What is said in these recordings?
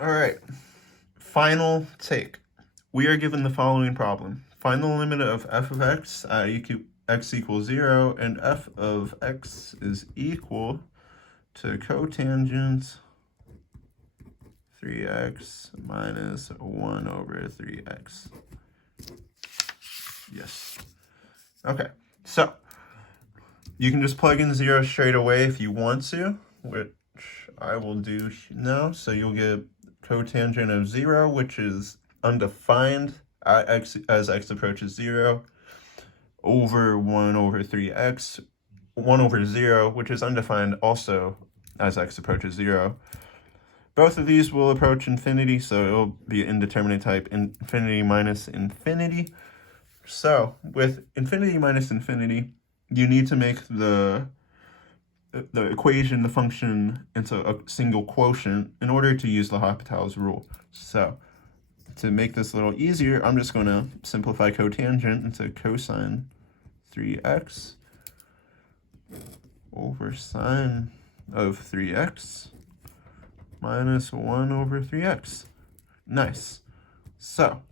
All right, final take. We are given the following problem. Find the limit of f of x at x equals 0 and f of x is equal to cotangent 3x minus 1 over 3x. Yes. Okay, so you can just plug in 0 straight away if you want to, which I will do now. So you'll get cotangent of 0, which is undefined at x as x approaches 0, over 1 over 3x, 1 over 0, which is undefined also as x approaches 0. Both of these will approach infinity, so it'll be indeterminate type infinity minus infinity. So with infinity minus infinity, you need to make the equation, the function, into a single quotient in order to use L'Hopital's rule. So to make this a little easier, I'm just going to simplify cotangent into cosine 3x over sine of 3x minus 1 over 3x. Nice. So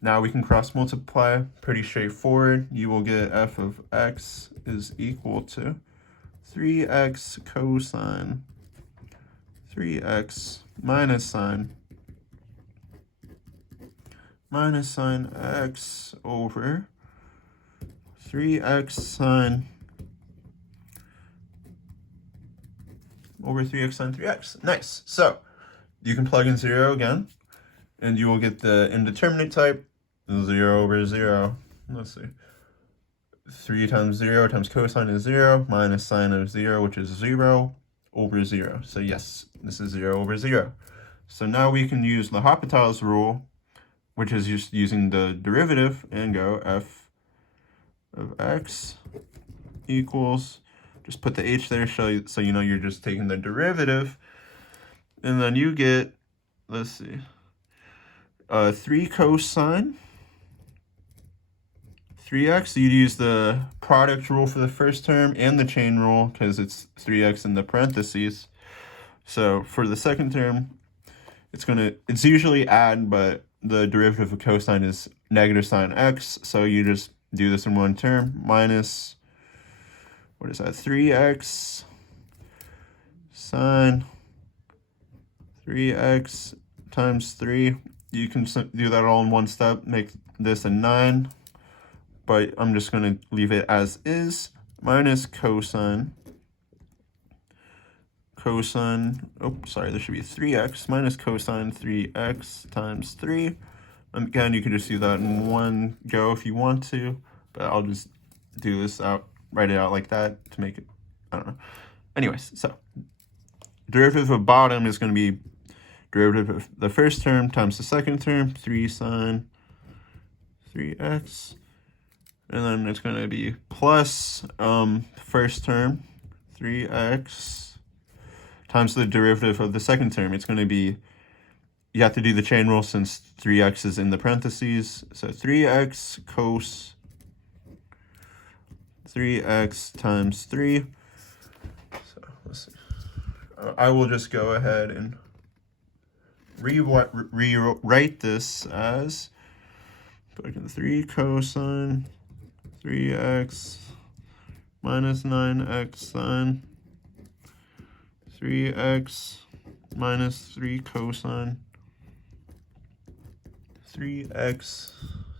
now we can cross multiply, pretty straightforward. You will get f of x is equal to 3x cosine 3x minus sine x over 3x sine over 3x sine 3x. Nice. So you can plug in 0 again, and you will get the indeterminate type, 0 over 0. Let's see. 3 times 0 times cosine is 0, minus sine of 0, which is 0, over 0. So yes, this is 0 over 0. So now we can use L'Hopital's rule, which is just using the derivative, and go f of x equals, just put the h there so you know you're just taking the derivative, and then you get, let's see, 3 cosine 3x. You'd use the product rule for the first term and the chain rule because it's 3x in the parentheses. So for the second term, it's usually add, but the derivative of cosine is negative sine x. So you just do this in one term, minus, what is that, 3x sine 3x times 3. You can do that all in one step, make this a 9. But I'm just going to leave it as is, minus cosine, oh, sorry, there should be 3x, minus cosine 3x times 3. Again, you can just do that in one go if you want to, but I'll just do this out, write it out like that to make it, I don't know. Anyways, so derivative of bottom is going to be derivative of the first term times the second term, 3 sine 3x. And then it's going to be plus first term, 3x, times the derivative of the second term. It's going to be, you have to do the chain rule since 3x is in the parentheses. So 3x cos 3x times 3. So let's see. I will just go ahead and rewrite this as 3 cosine 3x minus 9x sine 3x minus 3 cosine 3x.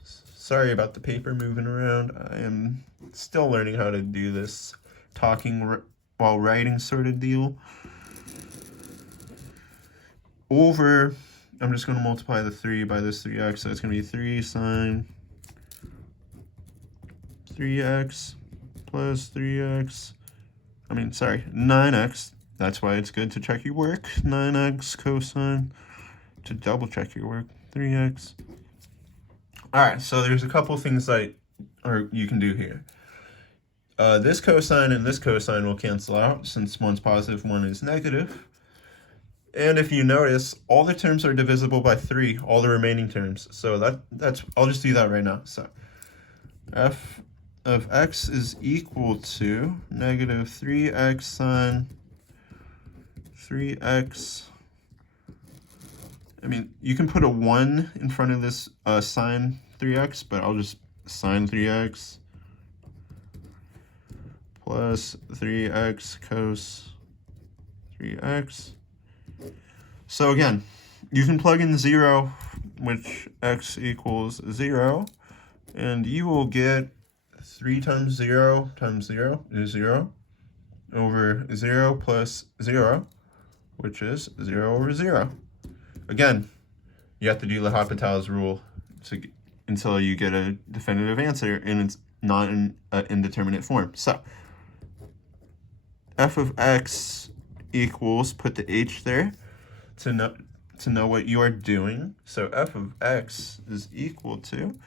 Sorry about the paper moving around. I am still learning how to do this talking while writing sort of deal. Over, I'm just going to multiply the 3 by this 3x, so it's going to be 3 sine 3x plus 3x, 9x. That's why it's good to check your work. 9x cosine, to double check your work, 3x. All right, so there's a couple things you can do here. This cosine and this cosine will cancel out since one's positive, one is negative. And if you notice, all the terms are divisible by 3, all the remaining terms. So that's I'll just do that right now. So f of x is equal to negative 3x sine 3x I mean, you can put a 1 in front of this sine 3x, but I'll just sine 3x plus 3x cos 3x. So again, you can plug in 0, which x equals 0, and you will get 3 times 0 is 0, over 0 plus 0, which is 0 over 0. Again, you have to do L'Hopital's rule until you get a definitive answer, and it's not in an indeterminate form. So, f of x equals, put the h there to know what you are doing. So f of x is equal to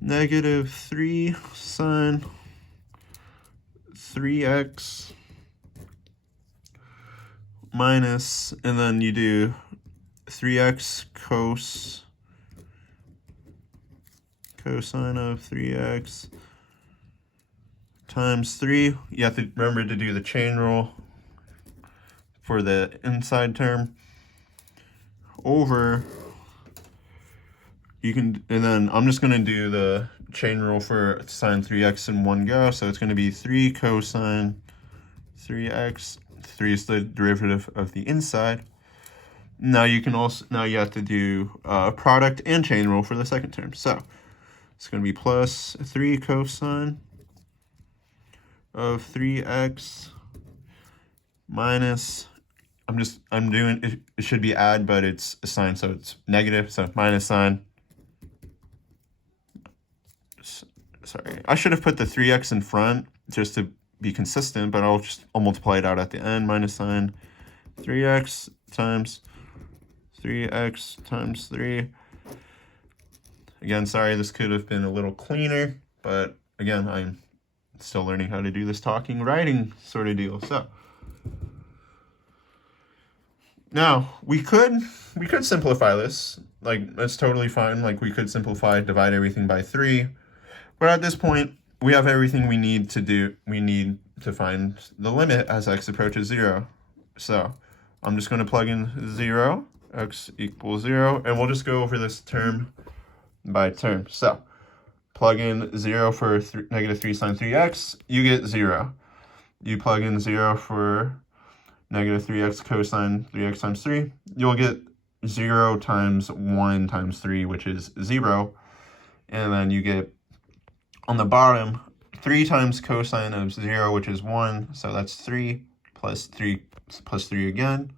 negative 3 sine 3x minus, and then you do 3x cosine of 3x times 3. You have to remember to do the chain rule for the inside term, over, and then I'm just going to do the chain rule for sine 3x in one go. So it's going to be 3 cosine 3x. 3 is the derivative of the inside. Now you have to do product and chain rule for the second term. So it's going to be plus 3 cosine of 3x minus, I'm doing it, it should be add, but it's a sign, so it's negative, so minus sign. Sorry, I should have put the 3x in front just to be consistent, but I'll multiply it out at the end. Minus sign 3x times 3x times 3. Again, sorry, this could have been a little cleaner, but again, I'm still learning how to do this talking, writing sort of deal. So now we could simplify this. Like, that's totally fine. Like, we could simplify, divide everything by 3. But at this point, we have everything we need to do. We need to find the limit as x approaches 0. So I'm just going to plug in 0, x equals 0, and we'll just go over this term by term. So plug in 0 for negative 3 sine 3x, you get 0. You plug in 0 for negative 3x cosine 3x times 3, you'll get 0 times 1 times 3, which is 0. And then you get, on the bottom, 3 times cosine of 0, which is 1, so that's 3 plus 3 plus 3 again.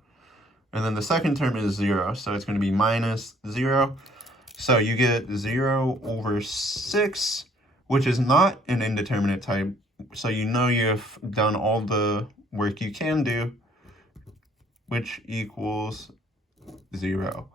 And then the second term is 0, so it's going to be minus 0. So you get 0 over 6, which is not an indeterminate type. So you know you've done all the work you can do, which equals 0.